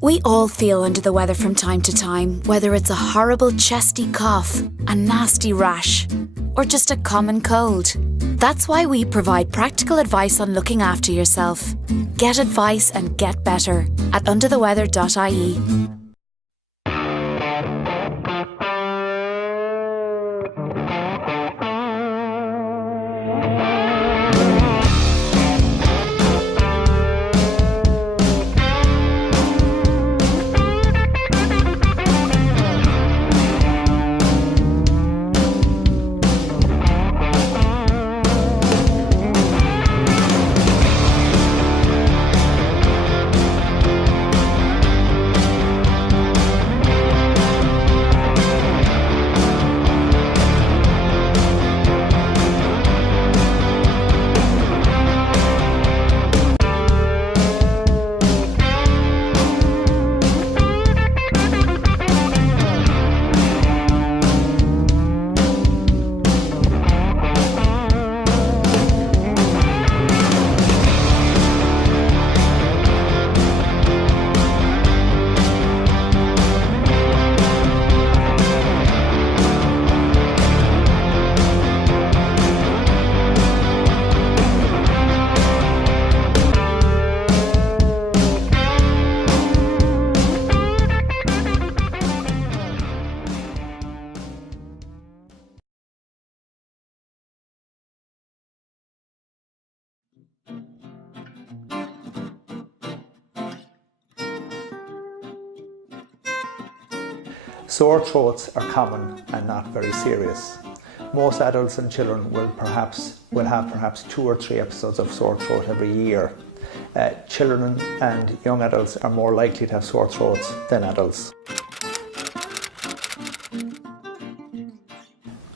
We all feel under the weather from time to time, whether it's a horrible chesty cough, a nasty rash, or just a common cold. That's why we provide practical advice on looking after yourself. Get advice and get better at undertheweather.ie. Sore throats are common and not very serious. Most adults and children will have perhaps 2 or 3 episodes of sore throat every year. Children and young adults are more likely to have sore throats than adults.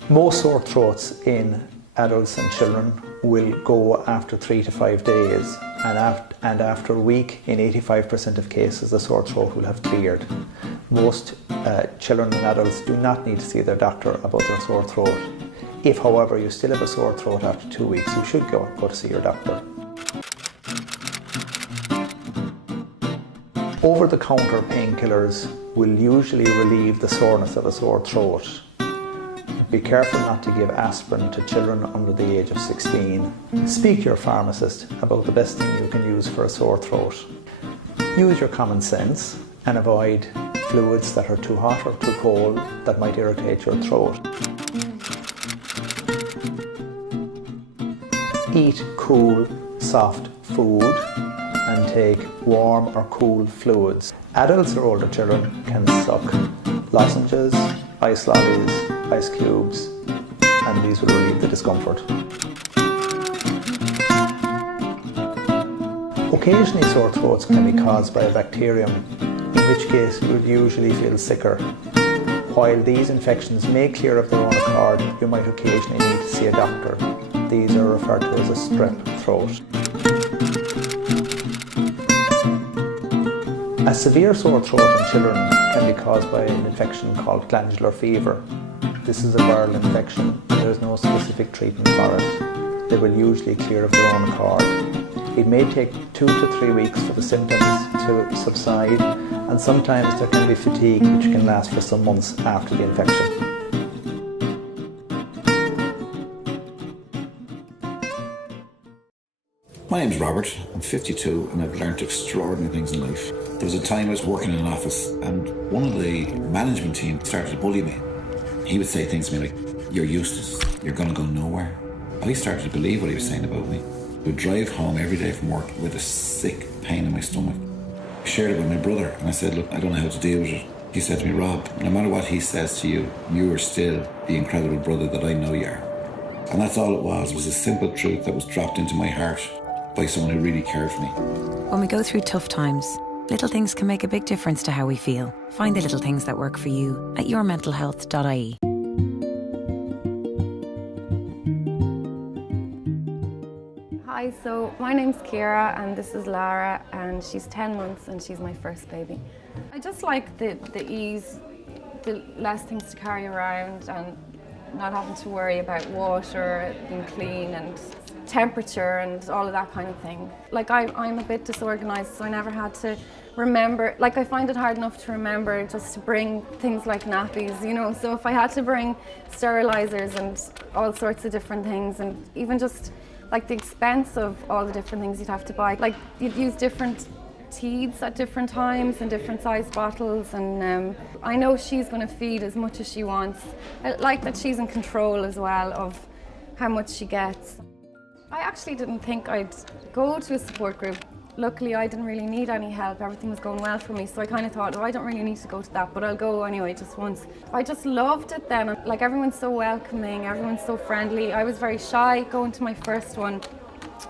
Most sore throats in adults and children will go after 3 to 5 days, and after a week, in 85% of cases, the sore throat will have cleared. Most children and adults do not need to see their doctor about their sore throat. If, however, you still have a sore throat after 2 weeks, you should go to see your doctor. Over-the-counter painkillers will usually relieve the soreness of a sore throat. Be careful not to give aspirin to children under the age of 16. Speak to your pharmacist about the best thing you can use for a sore throat. Use your common sense and avoid fluids that are too hot or too cold that might irritate your throat. Eat cool, soft food and take warm or cool fluids. Adults or older children can suck lozenges, ice lollies, ice cubes, and these will relieve the discomfort. Occasionally sore throats can be caused by a bacterium, in which case you would usually feel sicker. While these infections may clear of their own accord, you might occasionally need to see a doctor. These are referred to as a strep throat. A severe sore throat in children can be caused by an infection called glandular fever. This is a viral infection and there is no specific treatment for it. They will usually clear of their own accord. It may take 2 to 3 weeks for the symptoms to subside, and sometimes there can be fatigue which can last for some months after the infection. My name's Robert, I'm 52 and I've learnt extraordinary things in life. There was a time I was working in an office and one of the management team started to bully me. He would say things to me like, "You're useless, you're going to go nowhere." I started to believe what he was saying about me. I would drive home every day from work with a sick pain in my stomach. I shared it with my brother and I said, "Look, I don't know how to deal with it." He said to me, "Rob, no matter what he says to you, you are still the incredible brother that I know you are." And that's all it was. It was a simple truth that was dropped into my heart by someone who really cared for me. When we go through tough times, little things can make a big difference to how we feel. Find the little things that work for you at yourmentalhealth.ie. Hi, so my name's Ciara and this is Lara and she's 10 months and she's my first baby. I just like the ease, the less things to carry around, and not having to worry about water being clean and temperature and all of that kind of thing. Like I'm a bit disorganized, so I never had to remember, like I find it hard enough to remember just to bring things like nappies, you know, so if I had to bring sterilizers and all sorts of different things, and even just like the expense of all the different things you'd have to buy, like you'd use different teats at different times and different size bottles, and I know she's going to feed as much as she wants. I like that she's in control as well of how much she gets. I actually didn't think I'd go to a support group. Luckily, I didn't really need any help. Everything was going well for me, so I kind of thought, oh, I don't really need to go to that, but I'll go anyway, just once. I just loved it then. Like, everyone's so welcoming, everyone's so friendly. I was very shy going to my first one,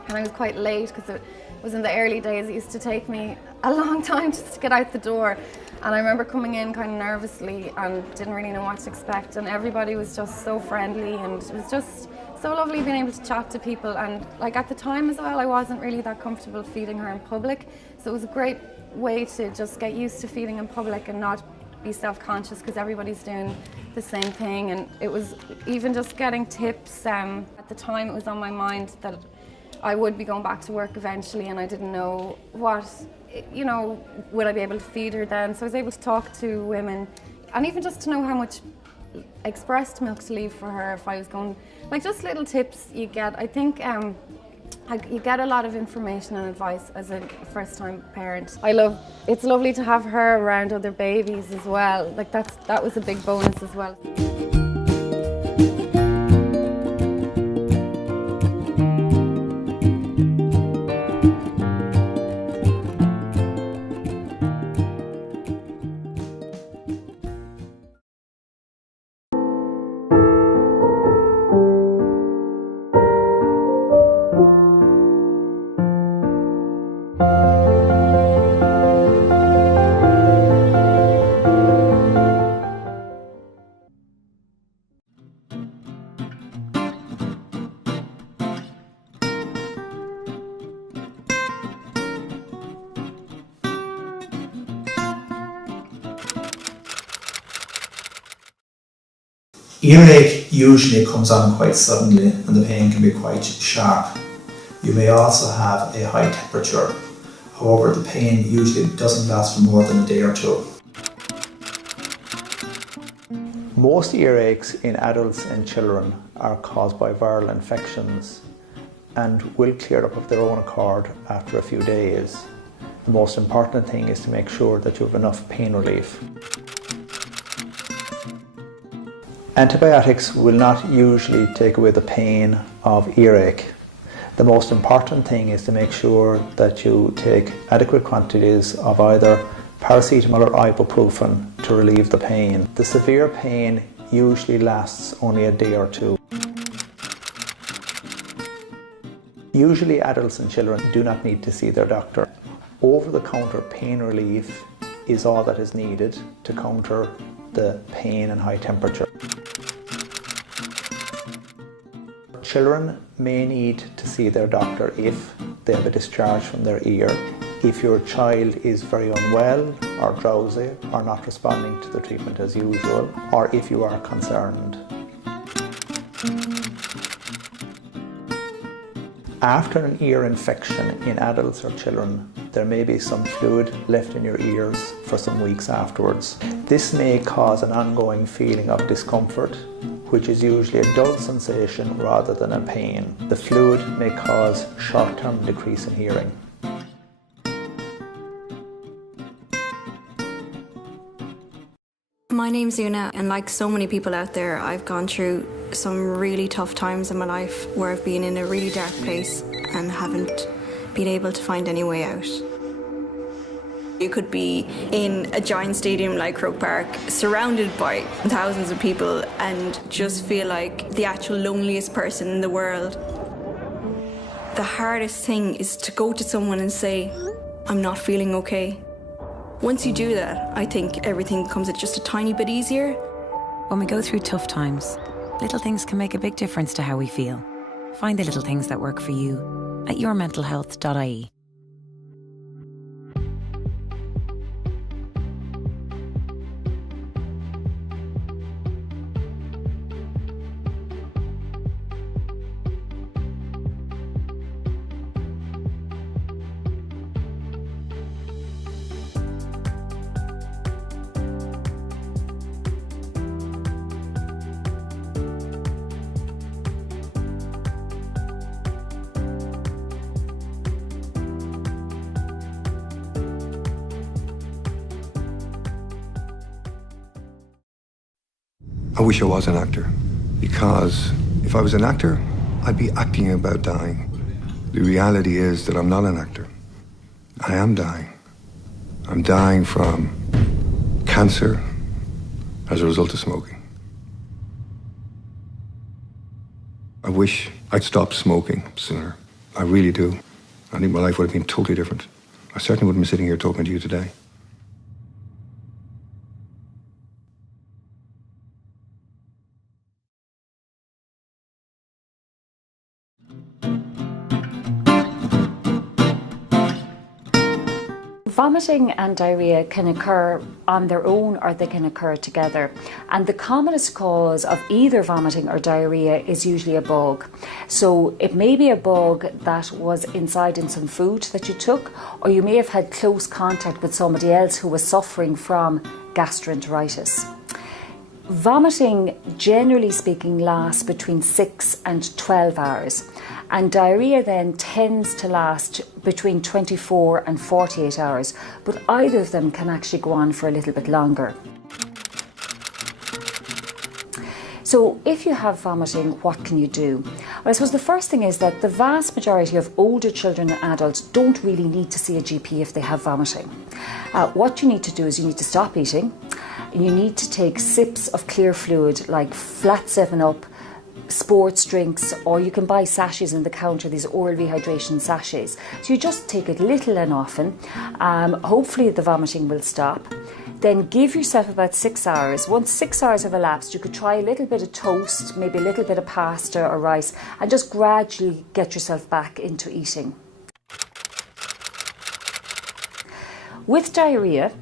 and I was quite late because it was in the early days. It used to take me a long time just to get out the door. And I remember coming in kind of nervously and didn't really know what to expect, and everybody was just so friendly, and it was just so lovely being able to chat to people. And like at the time as well, I wasn't really that comfortable feeding her in public, so it was a great way to just get used to feeding in public and not be self-conscious because everybody's doing the same thing. And it was even just getting tips. At the time it was on my mind that I would be going back to work eventually, and I didn't know what, you know, would I be able to feed her then. So I was able to talk to women, and even just to know how much expressed milk to leave for her if I was going, like just little tips you get. I think you get a lot of information and advice as a first-time parent. It's lovely to have her around other babies as well. Like that was a big bonus as well. Earache usually comes on quite suddenly and the pain can be quite sharp. You may also have a high temperature. However, the pain usually doesn't last for more than a day or two. Most earaches in adults and children are caused by viral infections and will clear up of their own accord after a few days. The most important thing is to make sure that you have enough pain relief. Antibiotics will not usually take away the pain of earache. The most important thing is to make sure that you take adequate quantities of either paracetamol or ibuprofen to relieve the pain. The severe pain usually lasts only a day or two. Usually adults and children do not need to see their doctor. Over-the-counter pain relief is all that is needed to counter the pain and high temperature. Children may need to see their doctor if they have a discharge from their ear, if your child is very unwell or drowsy or not responding to the treatment as usual, or if you are concerned. After an ear infection in adults or children, there may be some fluid left in your ears for some weeks afterwards. This may cause an ongoing feeling of discomfort, which is usually a dull sensation rather than a pain. The fluid may cause short-term decrease in hearing. My name's Una, and like so many people out there, I've gone through some really tough times in my life where I've been in a really dark place and haven't been able to find any way out. You could be in a giant stadium like Croke Park, surrounded by thousands of people, and just feel like the actual loneliest person in the world. The hardest thing is to go to someone and say, I'm not feeling okay. Once you do that, I think everything becomes just a tiny bit easier. When we go through tough times, little things can make a big difference to how we feel. Find the little things that work for you at yourmentalhealth.ie. I wish I was an actor, because if I was an actor, I'd be acting about dying. The reality is that I'm not an actor. I am dying. I'm dying from cancer as a result of smoking. I wish I'd stopped smoking sooner. I really do. I think my life would have been totally different. I certainly wouldn't be sitting here talking to you today. Vomiting and diarrhea can occur on their own or they can occur together. And the commonest cause of either vomiting or diarrhea is usually a bug. So it may be a bug that was inside in some food that you took, or you may have had close contact with somebody else who was suffering from gastroenteritis. Vomiting, generally speaking, lasts between 6 and 12 hours, and diarrhea then tends to last between 24 and 48 hours, but either of them can actually go on for a little bit longer. So if you have vomiting, what can you do? Well, I suppose the first thing is that the vast majority of older children and adults don't really need to see a GP if they have vomiting. What you need to do is you need to stop eating. You need to take sips of clear fluid like flat 7-Up, sports drinks, or you can buy sachets in the counter, these oral rehydration sachets. So you just take it little and often. Hopefully the vomiting will stop. Then give yourself about 6 hours. Once 6 hours have elapsed, you could try a little bit of toast, maybe a little bit of pasta or rice, and just gradually get yourself back into eating. With diarrhea,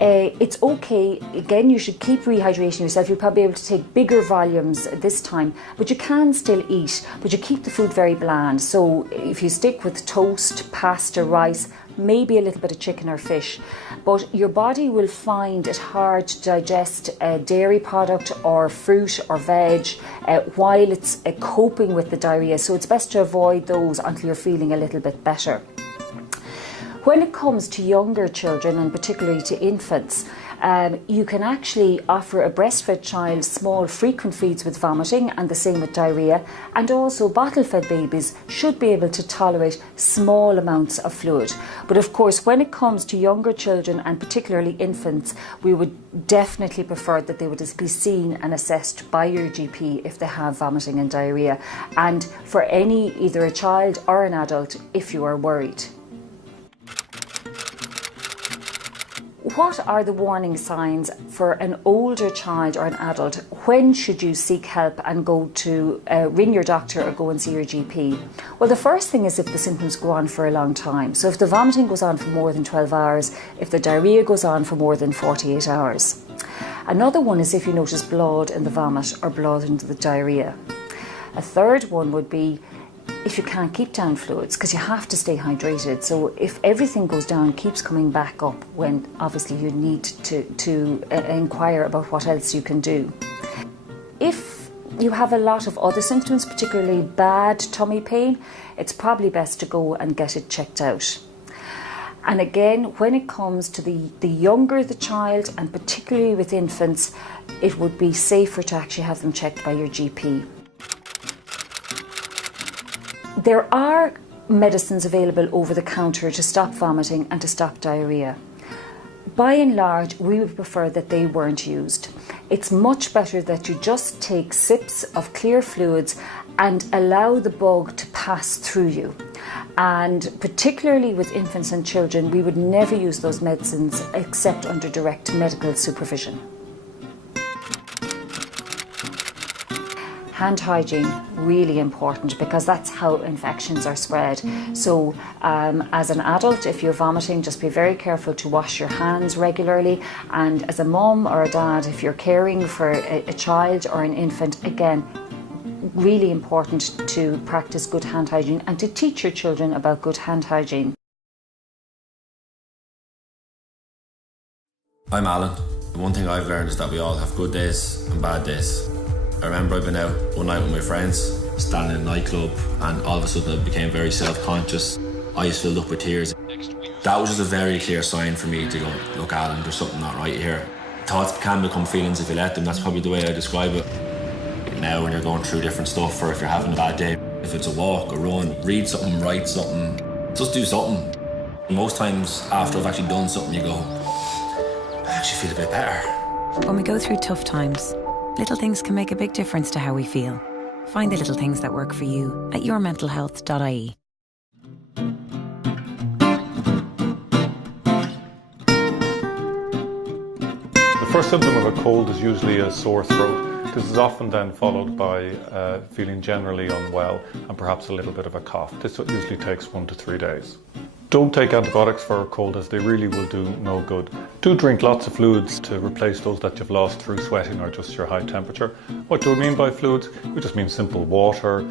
it's okay, again, you should keep rehydrating yourself. You'll probably be able to take bigger volumes this time, but you can still eat, but you keep the food very bland. So if you stick with toast, pasta, rice, maybe a little bit of chicken or fish, but your body will find it hard to digest a dairy product or fruit or veg while it's coping with the diarrhea. So it's best to avoid those until you're feeling a little bit better. When it comes to younger children, and particularly to infants, you can actually offer a breastfed child small frequent feeds with vomiting, and the same with diarrhea, and also bottle-fed babies should be able to tolerate small amounts of fluid. But of course, when it comes to younger children, and particularly infants, we would definitely prefer that they would be seen and assessed by your GP if they have vomiting and diarrhea, and for either a child or an adult if you are worried. What are the warning signs for an older child or an adult? When should you seek help and go to ring your doctor or go and see your GP? Well, the first thing is if the symptoms go on for a long time. So if the vomiting goes on for more than 12 hours, if the diarrhea goes on for more than 48 hours. Another one is if you notice blood in the vomit or blood in the diarrhea. A third one would be if you can't keep down fluids, because you have to stay hydrated. So if everything goes down, keeps coming back up, when obviously you need to inquire about what else you can do. If you have a lot of other symptoms, particularly bad tummy pain, it's probably best to go and get it checked out. And again, when it comes to the younger the child, and particularly with infants, it would be safer to actually have them checked by your GP. There are medicines available over the counter to stop vomiting and to stop diarrhea. By and large, we would prefer that they weren't used. It's much better that you just take sips of clear fluids and allow the bug to pass through you. And particularly with infants and children, we would never use those medicines except under direct medical supervision. Hand hygiene, really important, because that's how infections are spread. So as an adult, if you're vomiting, just be very careful to wash your hands regularly. And as a mum or a dad, if you're caring for a child or an infant, again, really important to practice good hand hygiene and to teach your children about good hand hygiene. I'm Alan. The one thing I've learned is that we all have good days and bad days. I remember I'd been out one night with my friends, standing in a nightclub, and all of a sudden I became very self-conscious. Eyes filled up with tears. That was just a very clear sign for me to go, look, Alan, there's something not right here. Thoughts can become feelings if you let them. That's probably the way I describe it. Now when you're going through different stuff, or if you're having a bad day, if it's a walk, a run, read something, write something, just do something. Most times after I've actually done something, you go, I actually feel a bit better. When we go through tough times, little things can make a big difference to how we feel. Find the little things that work for you at yourmentalhealth.ie. The first symptom of a cold is usually a sore throat. This is often then followed by feeling generally unwell and perhaps a little bit of a cough. This usually takes 1 to 3 days. Don't take antibiotics for a cold, as they really will do no good. Do drink lots of fluids to replace those that you've lost through sweating or just your high temperature. What do we mean by fluids? We just mean simple water,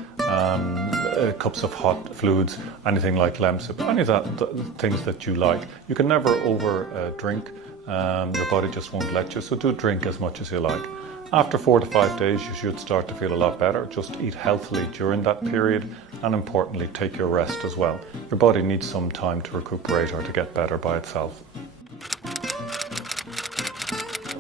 cups of hot fluids, anything like Lemsip, any of that things that you like. You can never over drink. Your body just won't let you, so do drink as much as you like. After 4 to 5 days, you should start to feel a lot better. Just eat healthily during that period, and importantly, take your rest as well. Your body needs some time to recuperate or to get better by itself.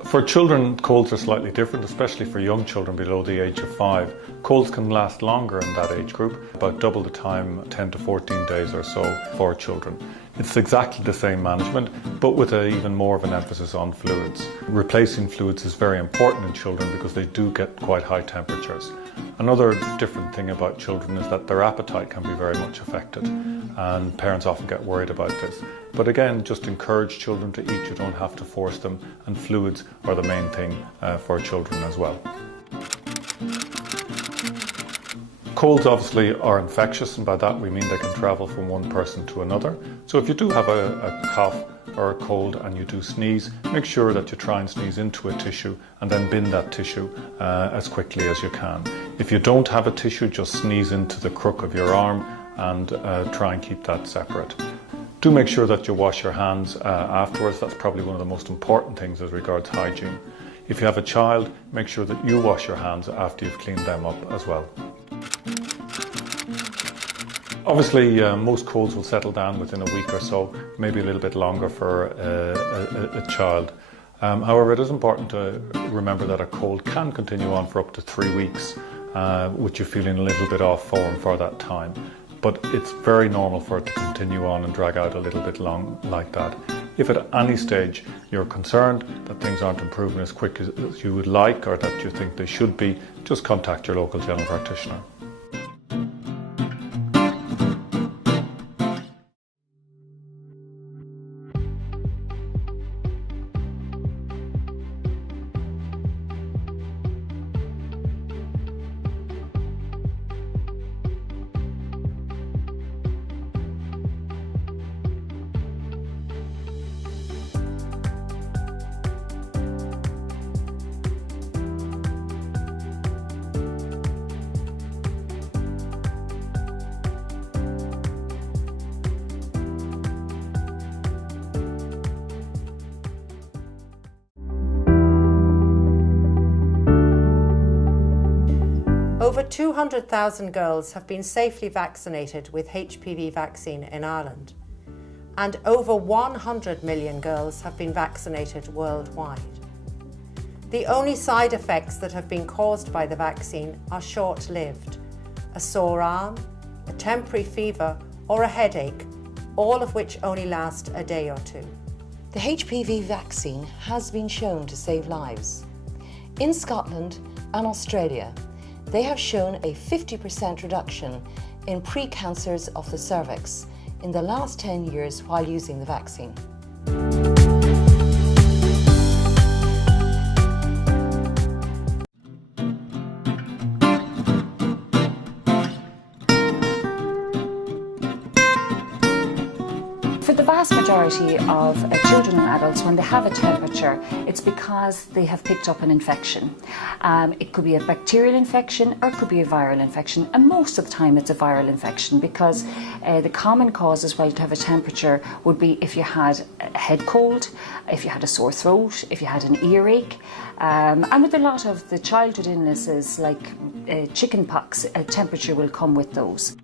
For children, colds are slightly different, especially for young children below the age of 5. Colds can last longer in that age group, about double the time, 10 to 14 days or so for children. It's exactly the same management, but with even more of an emphasis on fluids. Replacing fluids is very important in children because they do get quite high temperatures. Another different thing about children is that their appetite can be very much affected, and parents often get worried about this. But again, just encourage children to eat. You don't have to force them, and fluids are the main thing for children as well. Colds obviously are infectious, and by that we mean they can travel from one person to another. So if you do have a cough or a cold and you do sneeze, make sure that you try and sneeze into a tissue and then bin that tissue as quickly as you can. If you don't have a tissue, just sneeze into the crook of your arm and try and keep that separate. Do make sure that you wash your hands afterwards. That's probably one of the most important things as regards hygiene. If you have a child, make sure that you wash your hands after you've cleaned them up as well. Obviously, most colds will settle down within a week or so, maybe a little bit longer for a child. However, it is important to remember that a cold can continue on for up to 3 weeks, with you feeling a little bit off form for that time. But it's very normal for it to continue on and drag out a little bit long like that. If at any stage you're concerned that things aren't improving as quick as you would like, or that you think they should be, just contact your local general practitioner. Over 200,000 girls have been safely vaccinated with HPV vaccine in Ireland, and over 100 million girls have been vaccinated worldwide. The only side effects that have been caused by the vaccine are short-lived: a sore arm, a temporary fever, or a headache, all of which only last a day or two. The HPV vaccine has been shown to save lives. In Scotland and Australia, they have shown a 50% reduction in pre-cancers of the cervix in the last 10 years while using the vaccine. For the vast majority of children and adults, when they have a temperature, it's because they have picked up an infection. It could be a bacterial infection or it could be a viral infection, and most of the time it's a viral infection, because the common causes why you'd have a temperature would be if you had a head cold, if you had a sore throat, if you had an earache, and with a lot of the childhood illnesses like chicken pox, a temperature will come with those.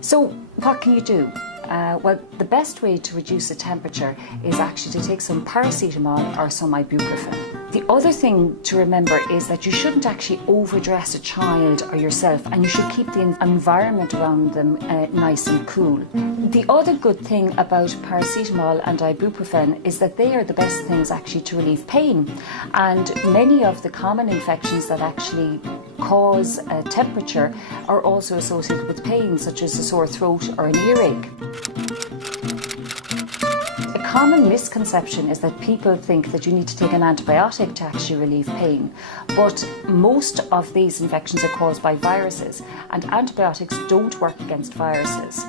So what can you do? Well, the best way to reduce the temperature is actually to take some paracetamol or some ibuprofen. The other thing to remember is that you shouldn't actually overdress a child or yourself, and you should keep the environment around them nice and cool. The other good thing about paracetamol and ibuprofen is that they are the best things actually to relieve pain, and many of the common infections that actually cause temperature are also associated with pain, such as a sore throat or an earache. A common misconception is that people think that you need to take an antibiotic to actually relieve pain, but most of these infections are caused by viruses, and antibiotics don't work against viruses.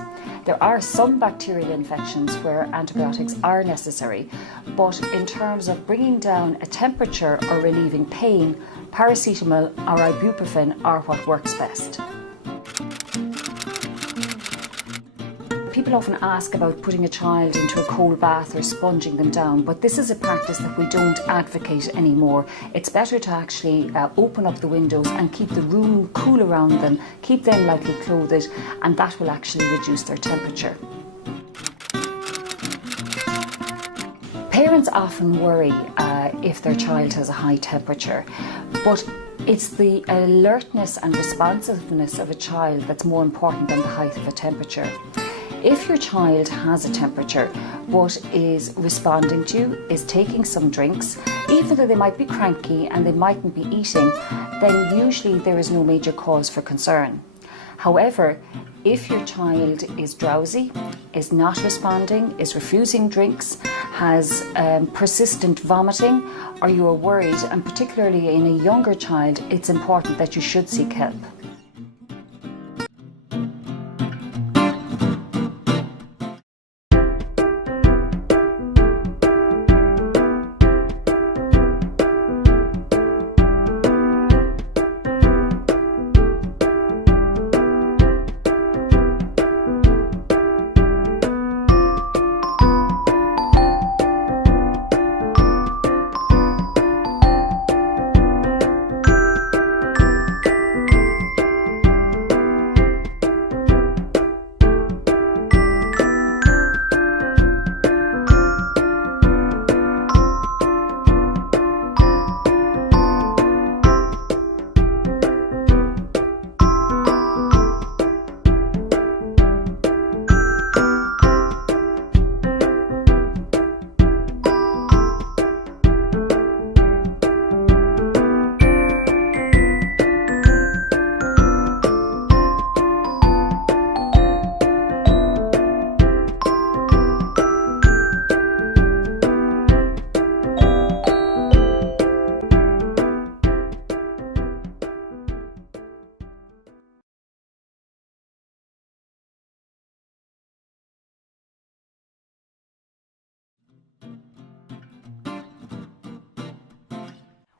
There are some bacterial infections where antibiotics are necessary, but in terms of bringing down a temperature or relieving pain, paracetamol or ibuprofen are what works best. People often ask about putting a child into a cold bath or sponging them down, but this is a practice that we don't advocate anymore. It's better to actually open up the windows and keep the room cool around them, keep them lightly clothed, and that will actually reduce their temperature. Parents often worry if their child has a high temperature, but it's the alertness and responsiveness of a child that's more important than the height of a temperature. If your child has a temperature but is responding to you, is taking some drinks, even though they might be cranky and they mightn't be eating, then usually there is no major cause for concern. However, if your child is drowsy, is not responding, is refusing drinks, has persistent vomiting, or you are worried, and particularly in a younger child, it's important that you should seek help.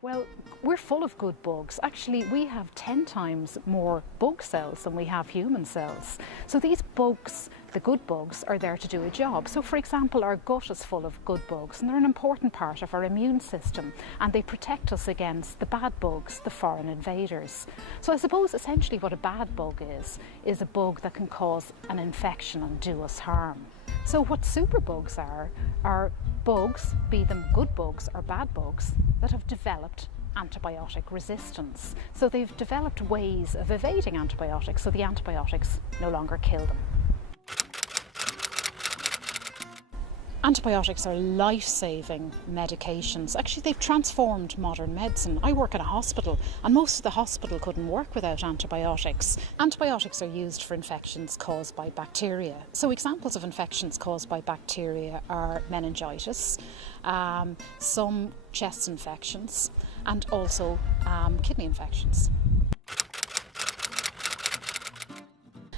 Well, we're full of good bugs. Actually, we have 10 times more bug cells than we have human cells. So these bugs, the good bugs, are there to do a job. So for example, our gut is full of good bugs, and they're an important part of our immune system, and they protect us against the bad bugs, the foreign invaders. So I suppose essentially what a bad bug is a bug that can cause an infection and do us harm. So what superbugs are bugs, be them good bugs or bad bugs, that have developed antibiotic resistance. So they've developed ways of evading antibiotics, so the antibiotics no longer kill them. Antibiotics are life-saving medications. Actually, they've transformed modern medicine. I work in a hospital, and most of the hospital couldn't work without antibiotics. Antibiotics are used for infections caused by bacteria. So examples of infections caused by bacteria are meningitis, some chest infections, and also kidney infections.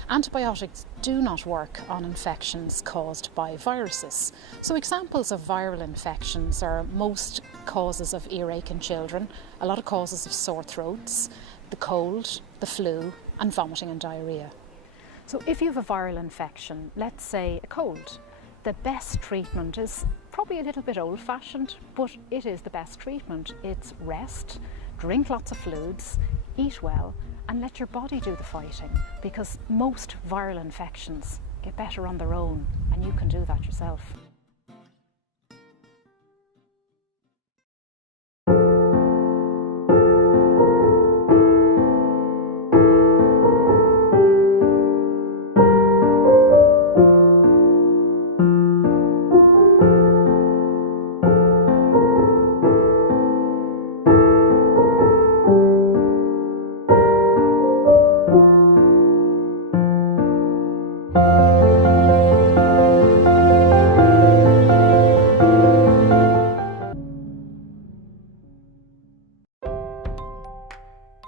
Antibiotics do not work on infections caused by viruses. So examples of viral infections are most causes of earache in children, a lot of causes of sore throats, the cold, the flu, and vomiting and diarrhea. So if you have a viral infection, let's say a cold, the best treatment is probably a little bit old-fashioned, but it is the best treatment. It's rest, drink lots of fluids, eat well, and let your body do the fighting, because most viral infections get better on their own, and you can do that yourself.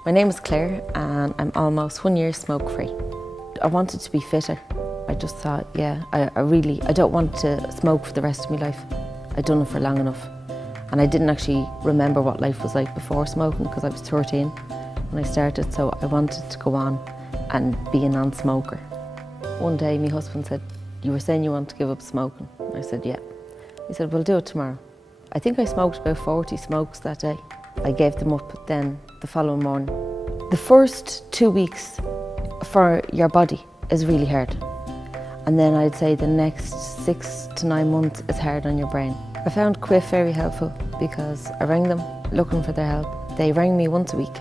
My name is Claire and I'm almost 1 year smoke free. I wanted to be fitter. I just thought, yeah, I don't want to smoke for the rest of my life. I'd done it for long enough. And I didn't actually remember what life was like before smoking because I was 13 when I started, so I wanted to go on and be a non-smoker. One day my husband said, "You were saying you want to give up smoking." I said, "Yeah." He said, "We'll do it tomorrow." I think I smoked about 40 smokes that day. I gave them up then the following morning. The first 2 weeks for your body is really hard. And then I'd say the next 6 to 9 months is hard on your brain. I found Quiff very helpful because I rang them looking for their help. They rang me once a week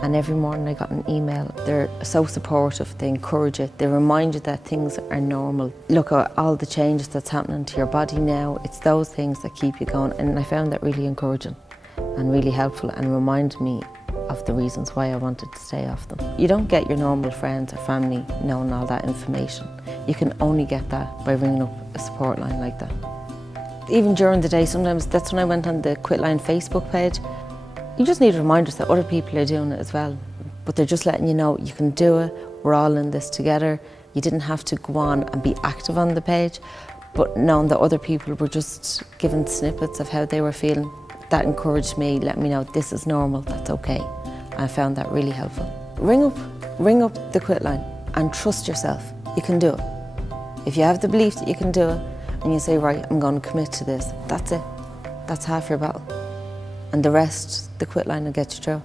and every morning I got an email. They're so supportive, they encourage you, they remind you that things are normal. Look at all the changes that's happening to your body now. It's those things that keep you going, and I found that really encouraging and really helpful and reminded me of the reasons why I wanted to stay off them. You don't get your normal friends or family knowing all that information. You can only get that by ringing up a support line like that. Even during the day, sometimes that's when I went on the Quitline Facebook page. You just need reminders that other people are doing it as well, but they're just letting you know you can do it, we're all in this together. You didn't have to go on and be active on the page, but knowing that other people were just giving snippets of how they were feeling, that encouraged me, let me know this is normal, that's okay. I found that really helpful. Ring up the Quitline and trust yourself. You can do it. If you have the belief that you can do it and you say, right, I'm going to commit to this, that's it. That's half your battle. And the rest, the Quitline will get you through.